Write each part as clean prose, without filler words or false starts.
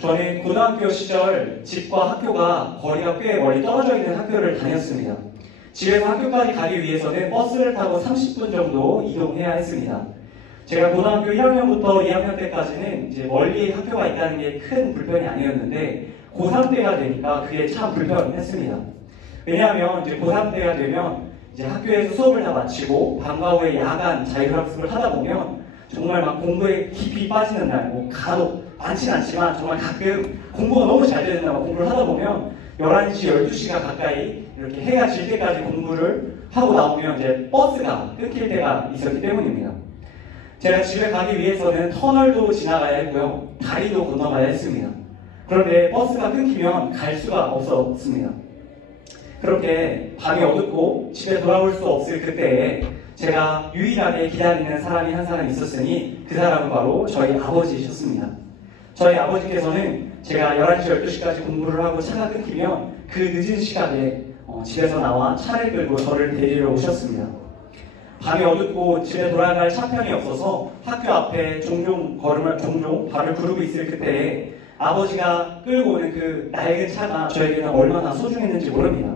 저는 고등학교 시절 집과 학교가 거리가 꽤 멀리 떨어져 있는 학교를 다녔습니다. 집에서 학교까지 가기 위해서는 버스를 타고 30분 정도 이동해야 했습니다. 제가 고등학교 1학년부터 2학년 때까지는 이제 멀리 학교가 있다는 게 큰 불편이 아니었는데 고3 때가 되니까 그게 참 불편했습니다. 왜냐하면 이제 고3 때가 되면 이제 학교에서 수업을 다 마치고 방과 후에 야간 자율학습을 하다 보면 정말 막 공부에 깊이 빠지는 날, 뭐 간혹 많진 않지만 정말 가끔 공부가 너무 잘 되는 날 공부를 하다 보면 11시, 12시가 가까이 이렇게 해가 질 때까지 공부를 하고 나오면 이제 버스가 끊길 때가 있었기 때문입니다. 제가 집에 가기 위해서는 터널도 지나가야 했고요. 다리도 건너가야 했습니다. 그런데 버스가 끊기면 갈 수가 없었습니다. 그렇게 밤이 어둡고 집에 돌아올 수 없을 그때에 제가 유일하게 기다리는 사람이 한 사람 있었으니 그 사람은 바로 저희 아버지셨습니다. 저희 아버지께서는 제가 11시, 12시까지 공부를 하고 차가 끊기면 그 늦은 시간에 집에서 나와 차를 끌고 저를 데리러 오셨습니다. 밤이 어둡고 집에 돌아갈 차편이 없어서 학교 앞에 종종 발을 구르고 있을 그때에 아버지가 끌고 오는 그 낡은 차가 저에게는 얼마나 소중했는지 모릅니다.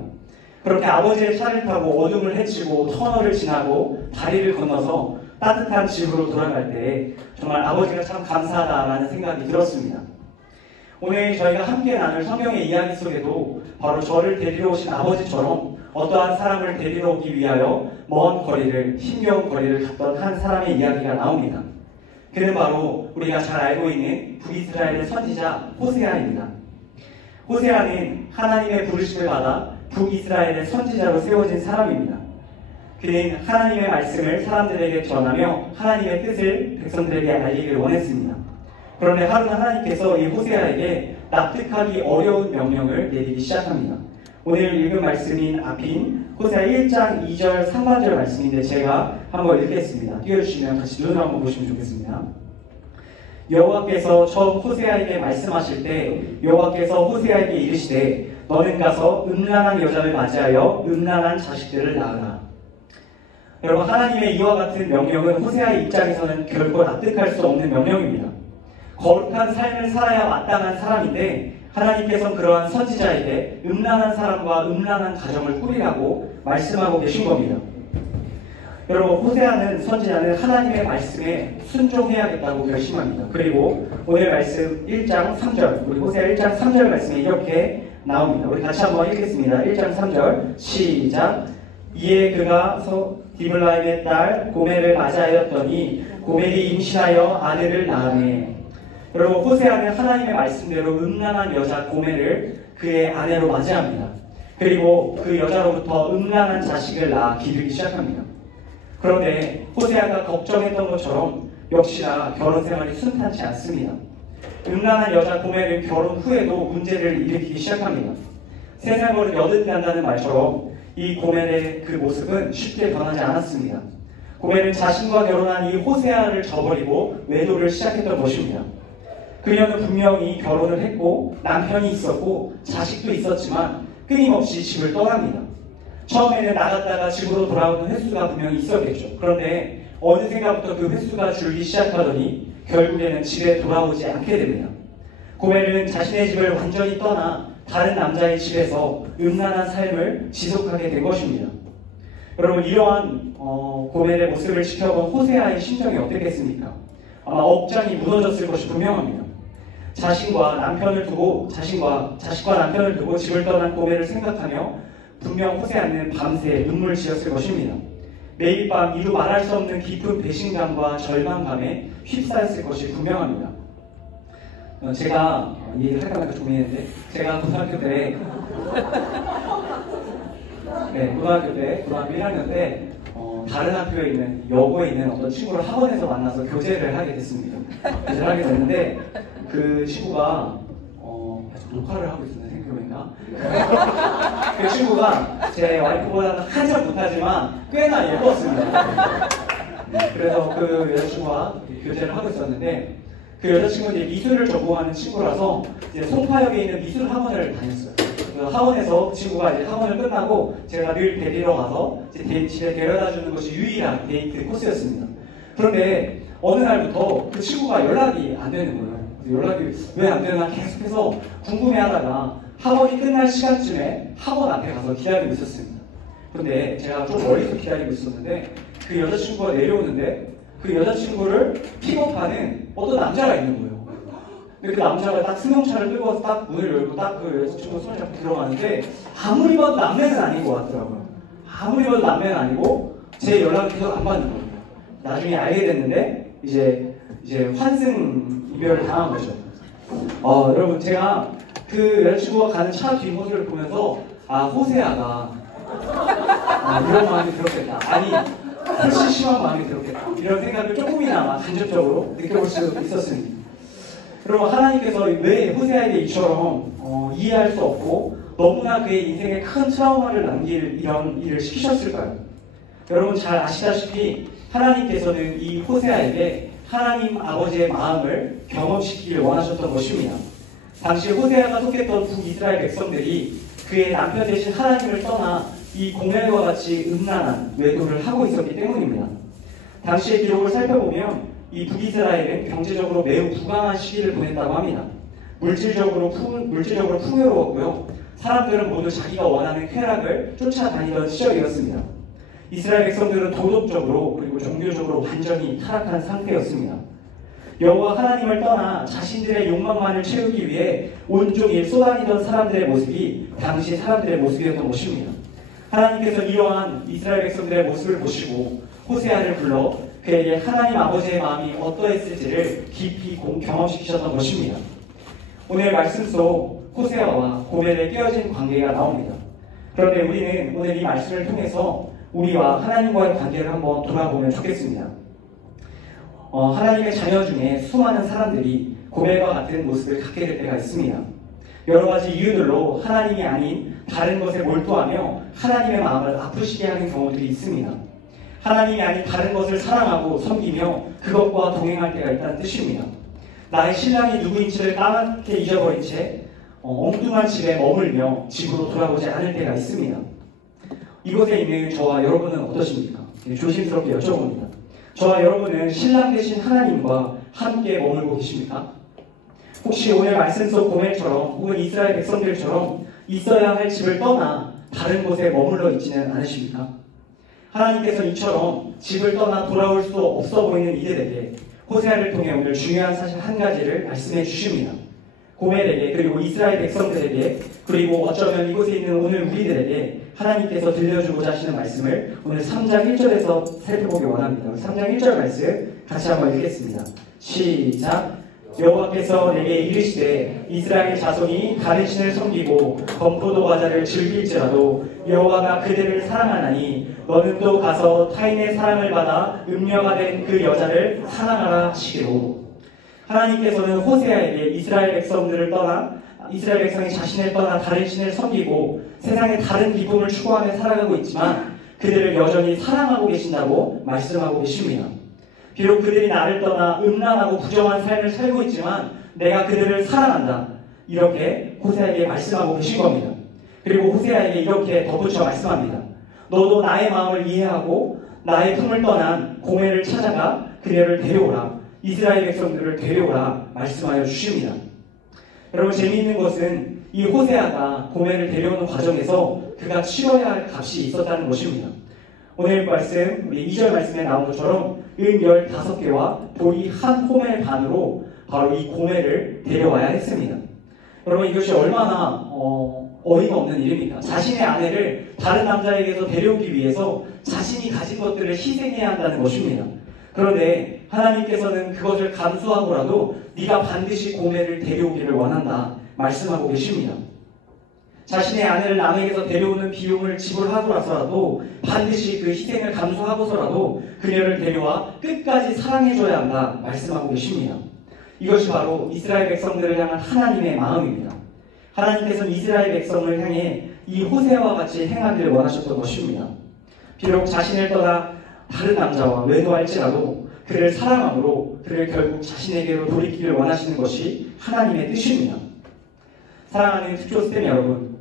그렇게 아버지의 차를 타고 어둠을 헤치고 터널을 지나고 다리를 건너서 따뜻한 집으로 돌아갈 때 정말 아버지가 참 감사하다라는 생각이 들었습니다. 오늘 저희가 함께 나눌 성경의 이야기 속에도 바로 저를 데리러 오신 아버지처럼 어떠한 사람을 데리러 오기 위하여 먼 거리를, 힘겨운 거리를 갔던 한 사람의 이야기가 나옵니다. 그는 바로 우리가 잘 알고 있는 북이스라엘의 선지자 호세아입니다. 호세아는 하나님의 부르심을 받아 북이스라엘의 선지자로 세워진 사람입니다. 그는 하나님의 말씀을 사람들에게 전하며 하나님의 뜻을 백성들에게 알리기를 원했습니다. 그런데 하루는 하나님께서 이 호세아에게 납득하기 어려운 명령을 내리기 시작합니다. 오늘 읽은 말씀인 앞인 호세아 1장 2절 상반절 말씀인데 제가 한번 읽겠습니다. 띄워주시면 같이 눈을 한번 보시면 좋겠습니다. 여호와께서 처음 호세아에게 말씀하실 때 여호와께서 호세아에게 이르시되 너는 가서 음란한 여자를 맞이하여 음란한 자식들을 낳으라. 여러분, 하나님의 이와 같은 명령은 호세아의 입장에서는 결코 납득할 수 없는 명령입니다. 거룩한 삶을 살아야 마땅한 사람인데 하나님께서는 그러한 선지자에게 음란한 사람과 음란한 가정을 꾸리라고 말씀하고 계신 겁니다. 여러분, 호세아는 선지자는 하나님의 말씀에 순종해야겠다고 결심합니다. 그리고 오늘 말씀 1장 3절, 우리 호세아 1장 3절 말씀에 이렇게 나옵니다. 우리 같이 한번 읽겠습니다. 1장 3절 시작. 이에 그가 디블라임의 딸 고멜을 맞이하였더니 고멜이 임신하여 아들을 낳으매. 여러분, 호세아는 하나님의 말씀대로 음란한 여자 고멜을 그의 아내로 맞이합니다. 그리고 그 여자로부터 음란한 자식을 낳아 기르기 시작합니다. 그런데 호세아가 걱정했던 것처럼 역시나 결혼 생활이 순탄치 않습니다. 음란한 여자 고멜은 결혼 후에도 문제를 일으키기 시작합니다. 세상 버릇 여든 간다는 말처럼 이 고멜의 그 모습은 쉽게 변하지 않았습니다. 고멜은 자신과 결혼한 이 호세아를 저버리고 외도를 시작했던 것입니다. 그녀는 분명히 결혼을 했고 남편이 있었고 자식도 있었지만 끊임없이 집을 떠납니다. 처음에는 나갔다가 집으로 돌아오는 횟수가 분명히 있었겠죠. 그런데 어느샌가부터 그 횟수가 줄기 시작하더니 결국에는 집에 돌아오지 않게 됩니다. 고멜은 자신의 집을 완전히 떠나 다른 남자의 집에서 음란한 삶을 지속하게 된 것입니다. 여러분, 이러한 고멜의 모습을 지켜본 호세아의 심정이 어땠겠습니까? 아마 억장이 무너졌을 것이 분명합니다. 자식과 남편을 두고 집을 떠난 고멜을 생각하며 분명 호세아는 밤새 눈물을 지었을 것입니다. 매일 밤 이루 말할 수 없는 깊은 배신감과 절망감에 휩싸였을 것이 분명합니다. 제가 얘기를 할까 말까 고민했는데 제가 고등학교 때 고등학교 1학년 때 다른 학교에 있는 여고에 있는 어떤 친구를 학원에서 만나서 교제를 하게 됐습니다. 교제를 하게 됐는데 그 친구가 녹화를 하고 있었나 생각해보니까 그 친구가 제 와이프보다는 한참 못하지만 꽤나 예뻤습니다. 그래서 그 여자친구와 교제를 하고 있었는데 그 여자친구는 이제 미술을 전공하는 친구라서 이제 송파역에 있는 미술 학원을 다녔어요. 그 학원에서 그 친구가 이제 학원을 끝나고 제가 늘 데리러 가서 집에 데려다 주는 것이 유일한 데이트 코스였습니다. 그런데 어느 날부터 그 친구가 연락이 안 되는 거예요. 연락이 왜 안 되나 계속해서 궁금해하다가 학원이 끝날 시간쯤에 학원 앞에 가서 기다리고 있었습니다. 그런데 제가 좀 멀리서 기다리고 있었는데 그 여자친구가 내려오는데 그 여자친구를 픽업하는 어떤 남자가 있는 거예요. 근데 그 남자가 딱 승용차를 끌고 와서 딱 문을 열고 딱 그 여자친구 손을 잡고 들어가는데 아무리 봐도 남매는 아닌 것 같더라고요. 아무리 봐도 남매는 아니고 제 연락을 계속 안 받는 거예요. 나중에 알게 됐는데 이제 환승 이별을 당한 거죠. 여러분 제가 그 여자친구가 가는 차 뒷모습을 보면서 호세아가 이런 마음이 들었겠다. 아니 훨씬 심한 마음이 들었겠다. 이런 생각을 조금이나마 간접적으로 느껴볼 수 있었습니다. 그럼 하나님께서 왜 호세아에게 이처럼 이해할 수 없고 너무나 그의 인생에 큰 트라우마를 남길 이런 일을 시키셨을까요? 여러분 잘 아시다시피 하나님께서는 이 호세아에게 하나님 아버지의 마음을 경험시키길 원하셨던 것입니다. 당시 호세아가 속했던 북이스라엘 백성들이 그의 남편 대신 하나님을 떠나 이 고멜과 같이 음란한 외도를 하고 있었기 때문입니다. 당시의 기록을 살펴보면 이 북이스라엘은 경제적으로 매우 부강한 시기를 보냈다고 합니다. 물질적으로 풍요로웠고요. 사람들은 모두 자기가 원하는 쾌락을 쫓아다니던 시절이었습니다. 이스라엘 백성들은 도덕적으로 그리고 종교적으로 완전히 타락한 상태였습니다. 여호와 하나님을 떠나 자신들의 욕망만을 채우기 위해 온종일 쏘다니던 사람들의 모습이 당시 사람들의 모습이었던 것입니다. 하나님께서 이러한 이스라엘 백성들의 모습을 보시고 호세아를 불러 그에게 하나님 아버지의 마음이 어떠했을지를 깊이 경험시키셨던 것입니다. 오늘 말씀 속 호세아와 고멜의 깨어진 관계가 나옵니다. 그런데 우리는 오늘 이 말씀을 통해서 우리와 하나님과의 관계를 한번 돌아보면 좋겠습니다. 하나님의 자녀 중에 수많은 사람들이 고멜과 같은 모습을 갖게 될 때가 있습니다. 여러 가지 이유들로 하나님이 아닌 다른 것에 몰두하며 하나님의 마음을 아프시게 하는 경우들이 있습니다. 하나님이 아닌 다른 것을 사랑하고 섬기며 그것과 동행할 때가 있다는 뜻입니다. 나의 신랑이 누구인지를 까맣게 잊어버린 채 엉뚱한 집에 머물며 집으로 돌아오지 않을 때가 있습니다. 이곳에 있는 저와 여러분은 어떠십니까? 조심스럽게 여쭤봅니다. 저와 여러분은 신랑 되신 하나님과 함께 머물고 계십니까? 혹시 오늘 말씀 속 고멜처럼 혹은 이스라엘 백성들처럼 있어야 할 집을 떠나 다른 곳에 머물러 있지는 않으십니까? 하나님께서 이처럼 집을 떠나 돌아올 수 없어 보이는 이들에게 호세아를 통해 오늘 중요한 사실 한 가지를 말씀해 주십니다. 고멜에게 그리고 이스라엘 백성들에게 그리고 어쩌면 이곳에 있는 오늘 우리들에게 하나님께서 들려주고자 하시는 말씀을 오늘 3장 1절에서 살펴보기 원합니다. 3장 1절 말씀 같이 한번 읽겠습니다. 시작! 여호와께서 내게 이르시되 이스라엘 자손이 다른 신을 섬기고 건포도 과자를 즐길지라도 여호와가 그들을 사랑하나니 너는 또 가서 타인의 사랑을 받아 음녀가 된 그 여자를 사랑하라 하시기로. 하나님께서는 호세아에게 이스라엘 백성이 자신을 떠나 다른 신을 섬기고 세상의 다른 기쁨을 추구하며 살아가고 있지만 그들을 여전히 사랑하고 계신다고 말씀하고 계십니다. 비록 그들이 나를 떠나 음란하고 부정한 삶을 살고 있지만 내가 그들을 사랑한다. 이렇게 호세아에게 말씀하고 계신 겁니다. 그리고 호세아에게 이렇게 덧붙여 말씀합니다. 너도 나의 마음을 이해하고 나의 품을 떠난 고멜을 찾아가 그녀를 데려오라. 이스라엘 백성들을 데려오라 말씀하여 주십니다. 여러분 재미있는 것은 이 호세아가 고멜을 데려오는 과정에서 그가 치러야 할 값이 있었다는 것입니다. 오늘 말씀, 우리 2절 말씀에 나온 것처럼 은 15개와 돌이 한 호멜 반으로 바로 이 고멜을 데려와야 했습니다. 여러분 이것이 얼마나 어이가 없는 일입니까? 자신의 아내를 다른 남자에게서 데려오기 위해서 자신이 가진 것들을 희생해야 한다는 것입니다. 그런데 하나님께서는 그것을 감수하고라도 네가 반드시 고멜을 데려오기를 원한다 말씀하고 계십니다. 자신의 아내를 남에게서 데려오는 비용을 지불하고라서라도 반드시 그 희생을 감수하고서라도 그녀를 데려와 끝까지 사랑해줘야 한다 말씀하고 계십니다. 이것이 바로 이스라엘 백성들을 향한 하나님의 마음입니다. 하나님께서는 이스라엘 백성을 향해 이 호세아와 같이 행하기를 원하셨던 것입니다. 비록 자신을 떠나 다른 남자와 외도할지라도 그를 사랑함으로 그를 결국 자신에게로 돌이키기를 원하시는 것이 하나님의 뜻입니다. 사랑하는 특조스템 여러분,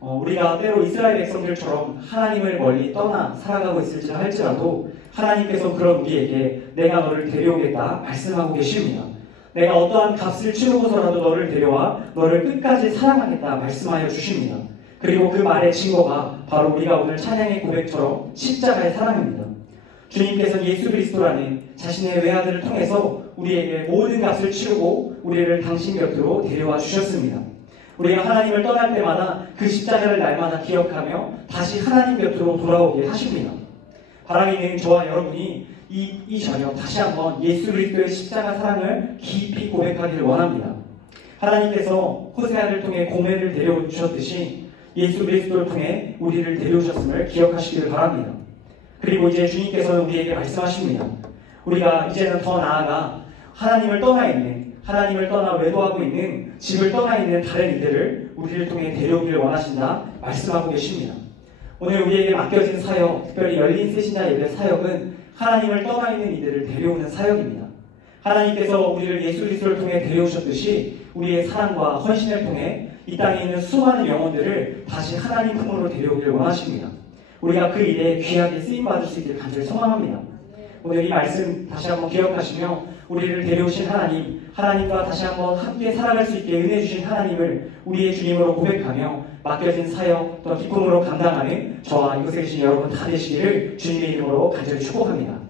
우리가 때로 이스라엘 백성들처럼 하나님을 멀리 떠나 살아가고 있을지 할지라도 하나님께서 그런 우리에게 내가 너를 데려오겠다 말씀하고 계십니다. 내가 어떠한 값을 치르고서라도 너를 데려와 너를 끝까지 사랑하겠다 말씀하여 주십니다. 그리고 그 말의 증거가 바로 우리가 오늘 찬양의 고백처럼 십자가의 사랑입니다. 주님께서 예수 그리스도라는 자신의 외아들을 통해서 우리에게 모든 값을 치르고 우리를 당신 곁으로 데려와 주셨습니다. 우리가 하나님을 떠날 때마다 그 십자가를 날마다 기억하며 다시 하나님 곁으로 돌아오게 하십니다. 바람이 있는 저와 여러분이 이 저녁 다시 한번 예수 그리스도의 십자가 사랑을 깊이 고백하기를 원합니다. 하나님께서 호세아를 통해 고멜을 데려주셨듯이 예수 그리스도를 통해 우리를 데려오셨음을 기억하시기를 바랍니다. 그리고 이제 주님께서는 우리에게 말씀하십니다. 우리가 이제는 더 나아가 하나님을 떠나 외도하고 있는 집을 떠나 있는 다른 이들을 우리를 통해 데려오기를 원하신다 말씀하고 계십니다. 오늘 우리에게 맡겨진 사역, 특별히 열린 새신자 예배 사역은 하나님을 떠나 있는 이들을 데려오는 사역입니다. 하나님께서 우리를 예수 그리스도를 통해 데려오셨듯이 우리의 사랑과 헌신을 통해 이 땅에 있는 수많은 영혼들을 다시 하나님 품으로 데려오기를 원하십니다. 우리가 그 일에 귀하게 쓰임받을 수 있기를 간절히 소망합니다. 오늘 이 말씀 다시 한번 기억하시며 우리를 데려오신 하나님과 다시 한번 함께 살아갈 수 있게 은혜 주신 하나님을 우리의 주님으로 고백하며 맡겨진 사역 또 기쁨으로 감당하는 저와 이곳에 계신 여러분 다 되시기를 주님의 이름으로 간절히 축복합니다.